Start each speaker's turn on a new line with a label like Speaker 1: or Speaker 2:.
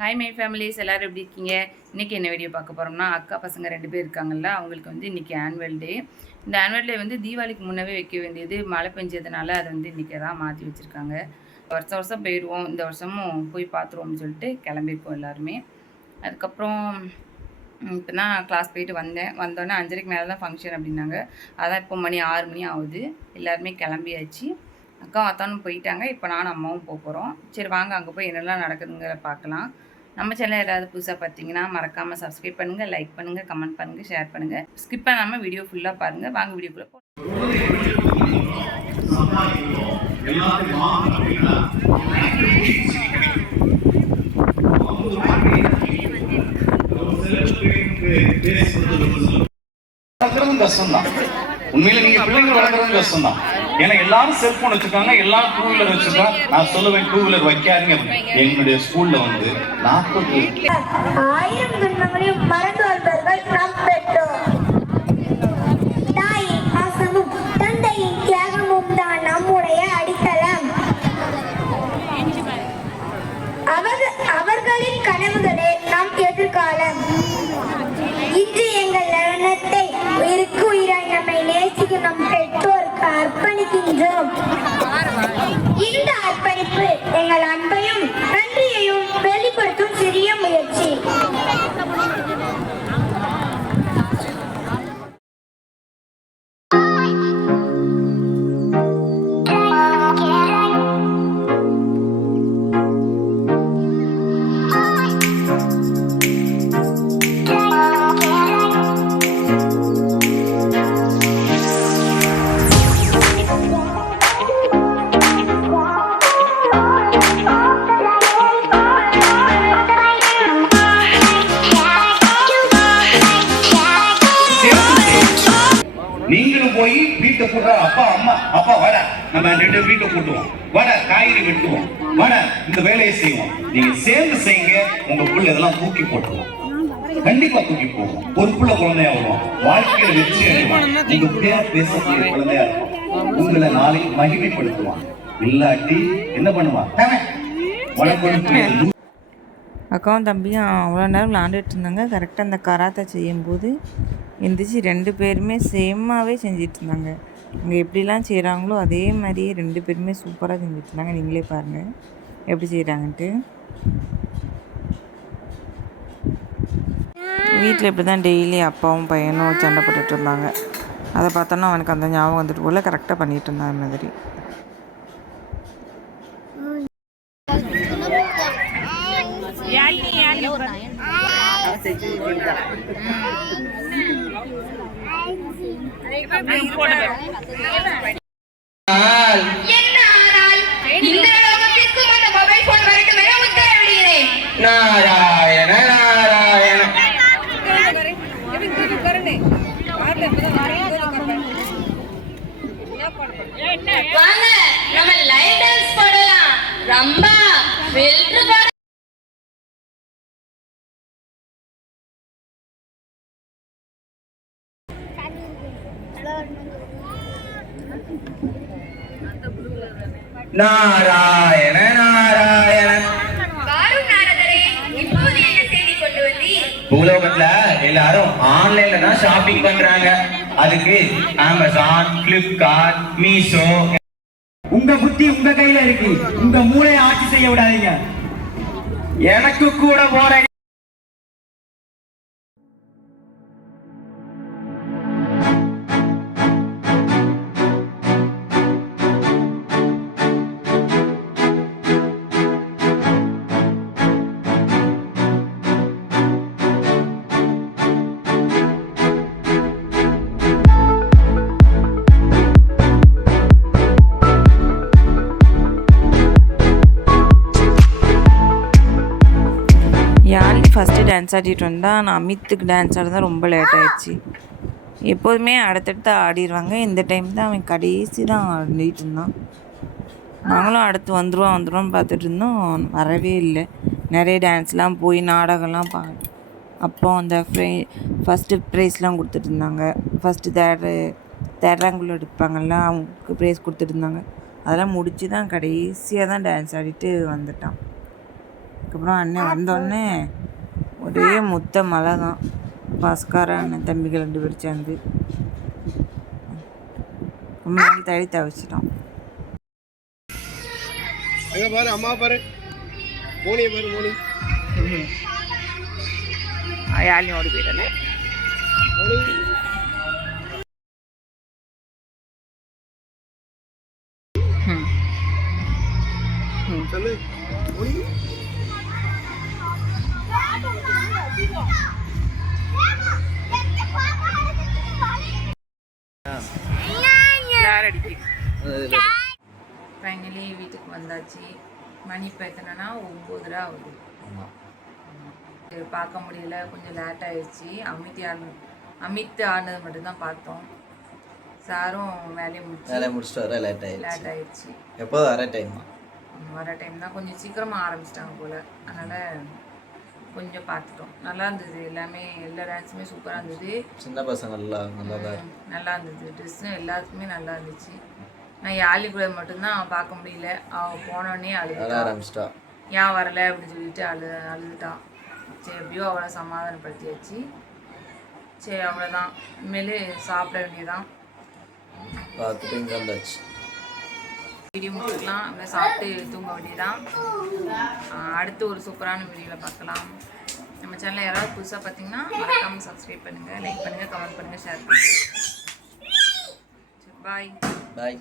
Speaker 1: Hi my families எல்லோரும் எப்படி இருக்கீங்க? இன்றைக்கி என்ன வீடியோ பார்க்க போகிறோம்னா அக்கா பசங்க ரெண்டு பேர் இருக்காங்கல்ல அவங்களுக்கு வந்து இன்றைக்கி ஆனுவல் டே இந்த ஆனுவல் டே வந்து தீபாவளிக்கு முன்னவே வைக்க வேண்டியது. மழை பெஞ்சதுனால அதை வந்து இன்றைக்கி தான் மாற்றி வச்சுருக்காங்க. வருஷம் வருஷம் போயிடுவோம். இந்த வருஷமும் போய் பார்த்துருவோம்னு சொல்லிட்டு கிளம்பியிருக்கோம் எல்லாருமே. அதுக்கப்புறம் இப்போ தான் கிளாஸ் போயிட்டு வந்தேன். வந்தோடனே அஞ்சரைக்கு மேலே தான் ஃபங்க்ஷன் அப்படின்னாங்க. அதான் இப்போ மணி ஆறு மணி ஆகுது. எல்லாருமே கிளம்பியாச்சு. அக்கா அத்தானும் போயிட்டாங்க. இப்போ நானும் அம்மாவும் போக போகிறோம் சரி வாங்க அங்கே போய் என்னெல்லாம் நடக்குதுங்கிற பார்க்கலாம். நம்ம சேனல் ஏதாவது புதுசாக பார்த்தீங்கன்னா மறக்காமல் சப்ஸ்கிரைப் பண்ணுங்கள் லைக் பண்ணுங்கள் கமெண்ட் பண்ணுங்கள் ஷேர் பண்ணுங்கள் ஸ்கிப் பண்ணாமல் வீடியோ ஃபுல்லாக பாருங்கள் வாங்க வீடியோக்குள்ளே
Speaker 2: உண்மையில நீங்க பிள்ளைங்க வளர்க்கறது கஷ்டம் தான் ஏன்னா எல்லாரும் செல்போன் வச்சிருக்காங்க எல்லாரும் டூ வீலர் வச்சிருக்காங்க நான் சொல்லுவேன் டூ வீலர் வைக்காதீங்க அப்படின்னு. என்னுடைய ஸ்கூல்ல வந்து நாற்பது
Speaker 3: ஆயிரம் துன்பங்களையும் மறந்து வந்தவர்கள் நம் பெற்றோர் தாயின் பாசமும் தந்தையின் தியாகமும் தான் நம்முடைய அடித்தளம். அவர் அவர்களின் கனவுகள்
Speaker 2: சொல்றாரு அப்பா அம்மா அப்பா வர. நம்ம ரெண்டு வீட்டை கூட்டுவோம். வர காய்கறி வெட்டுவோம். வர இந்த வேலையை செய்வோம். நீங்க சேர்ந்து செய்யுங்க உங்க புள்ள இதெல்லாம் தூக்கி போட்டுருவோம் கண்டிப்பா தூக்கி போவோம் பொறுப்புள்ள குழந்தையா வரும். வாழ்க்கையில வெற்றி அடைவோம் உங்க பேர் பேசக்கூடிய குழந்தையா இருக்கும். உங்களை நாளை மகிமைப்படுத்துவான். இல்லாட்டி என்ன பண்ணுவான்? வளர்ப்பு
Speaker 4: அக்காவும் தம்பியும் அவ்வளோ நேரம் விளாண்டுட்டு இருந்தாங்க. கரெக்டாக அந்த கராத்தே செய்யும்போது எந்திரிச்சு ரெண்டு பேருமே சேமாகவே செஞ்சிட்டு இருந்தாங்க. அங்கே எப்படிலாம் செய்கிறாங்களோ அதே மாதிரியே ரெண்டு பேருமே சூப்பராக செஞ்சுட்டு இருந்தாங்க. நீங்களே பாருங்கள் எப்படி செய்கிறாங்கன்ட்டு வீட்டில் இப்படி தான் டெய்லி அப்பாவும் பையனும் சண்டை போட்டுட்டு இருந்தாங்க. அதை பார்த்தோன்னா அவனுக்கு அந்த ஞாபகம் வந்துட்டு போல. கரெக்டாக பண்ணிட்டு இருந்தான் மாதிரி.
Speaker 3: என்ன ஆனால்
Speaker 5: நாராயண நாராயண.
Speaker 3: வாங்க நம்ம லைன் டான்ஸ் போடலாம். ரொம்ப
Speaker 5: நாராயண நாராயண. பூலோகத்துல எல்லாரும் ஆன்லைன்ல தான் ஷாப்பிங் பண்றாங்க. அதுக்கு அமேசான் பிளிப்கார்ட் மீஷோ
Speaker 6: உங்க புத்தி உங்க கையில இருக்கு. உங்க மூளையை ஆட்சி செய்ய விடாதீங்க.
Speaker 5: எனக்கு கூட போற
Speaker 4: டான்ஸ் ஆடிட்டு வந்தால் நான் அமித்துக்கு டான்ஸ் ஆட தான் ரொம்ப லேட் ஆயிடுச்சு. எப்போதுமே அடுத்தடுத்து ஆடிடுவாங்க இந்த டைம் தான் அவன் கடைசி தான் ஆடிட்டு இருந்தான். நாங்களும் அடுத்து வந்துடுவோம் வந்துடுவான்னு பார்த்துட்டு இருந்தோம். வரவே இல்லை. நிறைய டான்ஸ்லாம் போய் நாடகம்லாம் பா அப்போ அந்த ஃப்ரை ஃபஸ்ட்டு ப்ரைஸ்லாம் கொடுத்துட்டு இருந்தாங்க. ஃபஸ்ட்டு தேர்டு தேர்ட் ரேங்கில் எடுப்பாங்கல்ல அவங்களுக்கு ப்ரைஸ் கொடுத்துட்டு இருந்தாங்க. அதெல்லாம் முடிச்சு தான் கடைசியாக தான் டான்ஸ் ஆடிட்டு வந்துட்டான். அதுக்கப்புறம் அண்ணன் வந்தோடனே ஒரே முத்த மழை தான் பாஸ்கார அண்ணன் தம்பிகள் ரெண்டு பேரும் சேர்ந்து. ரொம்ப நாள் தழி தவிச்சிட்டோம்.
Speaker 7: அங்க பாரு அம்மா பாரு. மோனிய பாரு மோனி.
Speaker 1: யாழினி ஓடி போயிட்டல
Speaker 7: மோனி. சொல்லு.
Speaker 1: ஃபைனலி வீட்டுக்கு வந்தாச்சு. மணி இப்போ எத்தனைனா ஒம்போதுரா ஆகுது. இது பார்க்க முடியல. கொஞ்சம் லேட் ஆயிடுச்சு. அமித் ஆடு அமித் ஆடினது மட்டும்தான் பார்த்தோம். சாரும் வேலையை முடிச்சு
Speaker 8: வேலையை முடிச்சுட்டு வர லேட் ஆயிடுச்சு.
Speaker 1: லேட் ஆயிடுச்சு.
Speaker 8: எப்போதும் வர டைம்
Speaker 1: வர டைம் தான் கொஞ்சம் சீக்கிரமாக ஆரம்பிச்சிட்டாங்க போல். அதனால் கொஞ்சம் பார்த்துட்டோம். நல்லா இருந்தது. எல்லாமே எல்லா டான்ஸுமே சூப்பராக இருந்தது.
Speaker 8: சின்ன பசங்க நல்லா
Speaker 1: ம், நல்லா இருந்தது. ட்ரெஸ்ஸும் எல்லாத்துக்குமே நல்லா இருந்துச்சு. நான் யாழி கூட மட்டும்தான் பார்க்க முடியல. அவள் போனோடனே அழுதுட்டா.
Speaker 8: ஆரம்பிச்சிட்டா.
Speaker 1: ஏன் வரல அப்படின்னு சொல்லிட்டு அழு அழுதுட்டான் சரி எப்படியோ அவளை சமாதானப்படுத்தியாச்சு. சரி அவ்வளோதான் இனிமேல் சாப்பிட வேண்டியதான்
Speaker 8: பார்த்துட்டு இங்கே வந்தாச்சு.
Speaker 1: வீடியோ முடிச்சுக்கலாம். சாப்பிட்டு தூங்க வேண்டியதான் அடுத்து ஒரு சூப்பரான வீடியோவில் பார்க்கலாம். நம்ம சேனலில் யாராவது புதுசாக பார்த்தீங்கன்னா மறக்காமல் சப்ஸ்கிரைப் பண்ணுங்கள் லைக் பண்ணுங்கள் கமெண்ட் பண்ணுங்கள் ஷேர் பண்ணுங்கள் பாய்
Speaker 8: பாய்